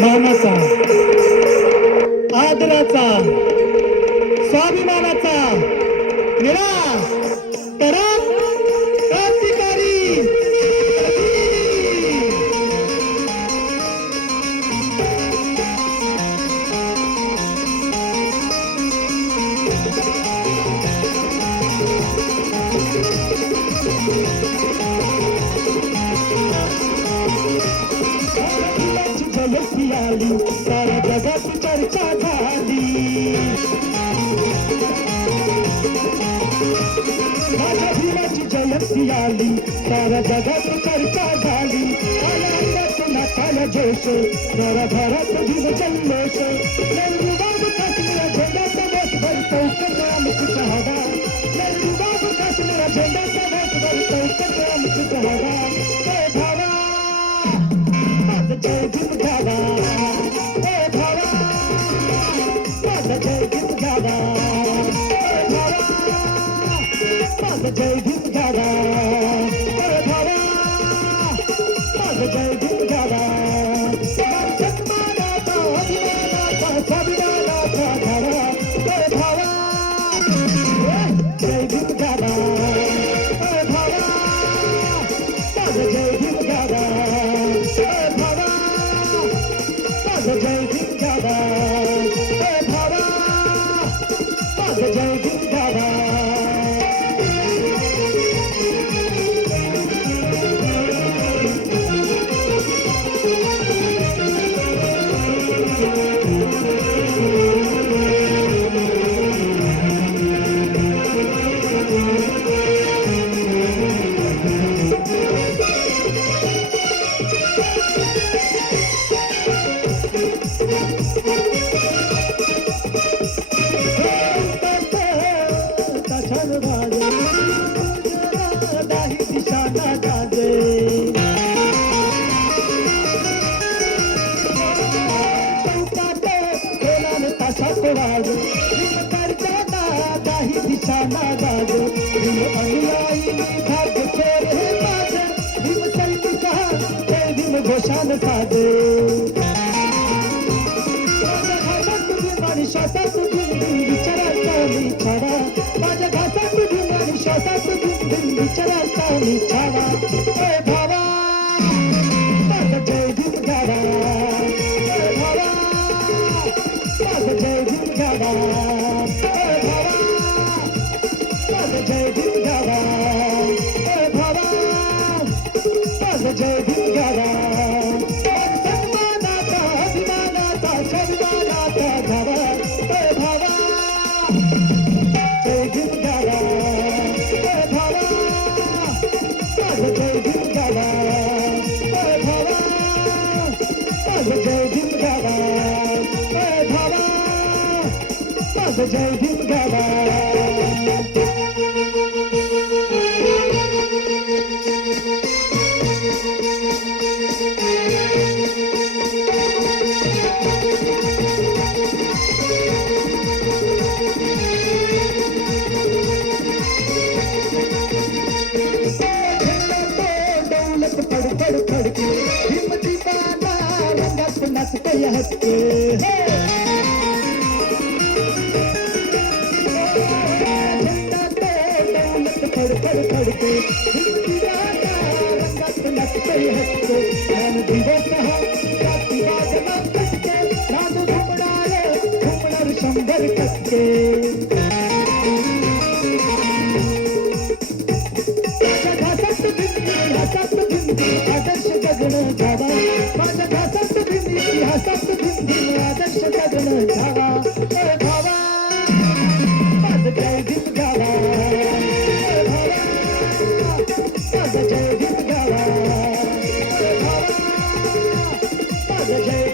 मानाचा, आदराचा, स्वाभिमानाचा निळा कडक क्रांतिकारी जयंती आली साऱ्या जगात चर्चा झाली माझ्या भीमाची जयंती आली साऱ्या जगात चर्चा झाली आनंदात नाताला जोश घराघरात भीम जल्लोष नेहरूबाग काश्मीर झेंड्याचा देशभर चौकट आमची चहाडा नेहरूबाग काश्मीर झेंड्याचा देशभर चौकट आमची चहाडा जय भावा माझं जय भीम घ्यावा जय भावा माझं जय भीम घ्यावा जय भावा माझं जय भीम घ्यावा जय भावा माझं जय भीम घ्यावा सन्मानाचा अभिमानाचा स्वाभिमानाचा घ्यावा जय भावा जय भीम घ्यावा जय भावा माझं जय भीम घ्यावा जय भावा माझं जय भीम घ्यावा जय भावा माझं जय भीम घ्यावा घोषाल साधे माझ्या घाटात भीम आणि श्वासात भीम विचारायचा मी छावा माझ्या घाटात भीम आणि श्वासात भीम विचारायचा मी छावा जय भावा माझं जय भीम घ्यावा जय भावा माझं जय भीम घ्यावा जय भावा माझं जय भीम घ्यावा जय भावा माझं जय भीम घ्यावा जय भीम घ्यावा दौलत पड़ पड़ पड़के हिम्मती बाबा रंगत नचते हंसके खड़के हिंदी गाना रंगत नचते हंसते नाम दिवस हा जाती बाजना कटके नाद घुमडाले घुमणार 100% माझ्या घासात भिंती आदर्श जगणं घ्यावा माझ्या घासात भिंती हसात भिंती आदर्श जगणं घ्यावा जय भावा माझं जय भीम घ्यावा जय भीम घ्यावा जय भावा माझं जय